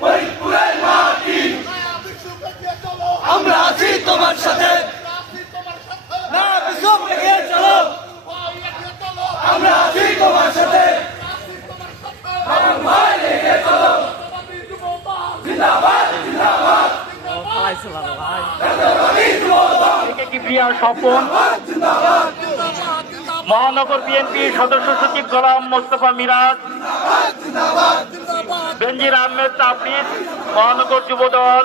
ফরিদপুরের মাটি আমরা আছি তোমার সাথে না বিশ্বপ এগিয়ে চলো আমরা আছি তোমার সাথে ভাই এগিয়ে চলো জিন্দাবাদ জিন্দাবাদ প্রিয়া স্বপন মহানগর বিএনপির সদস্য সচিব গোলাম মোস্তফা মিরাজ বেনজির আহমেদ তাফরিদ মহানগর যুবদল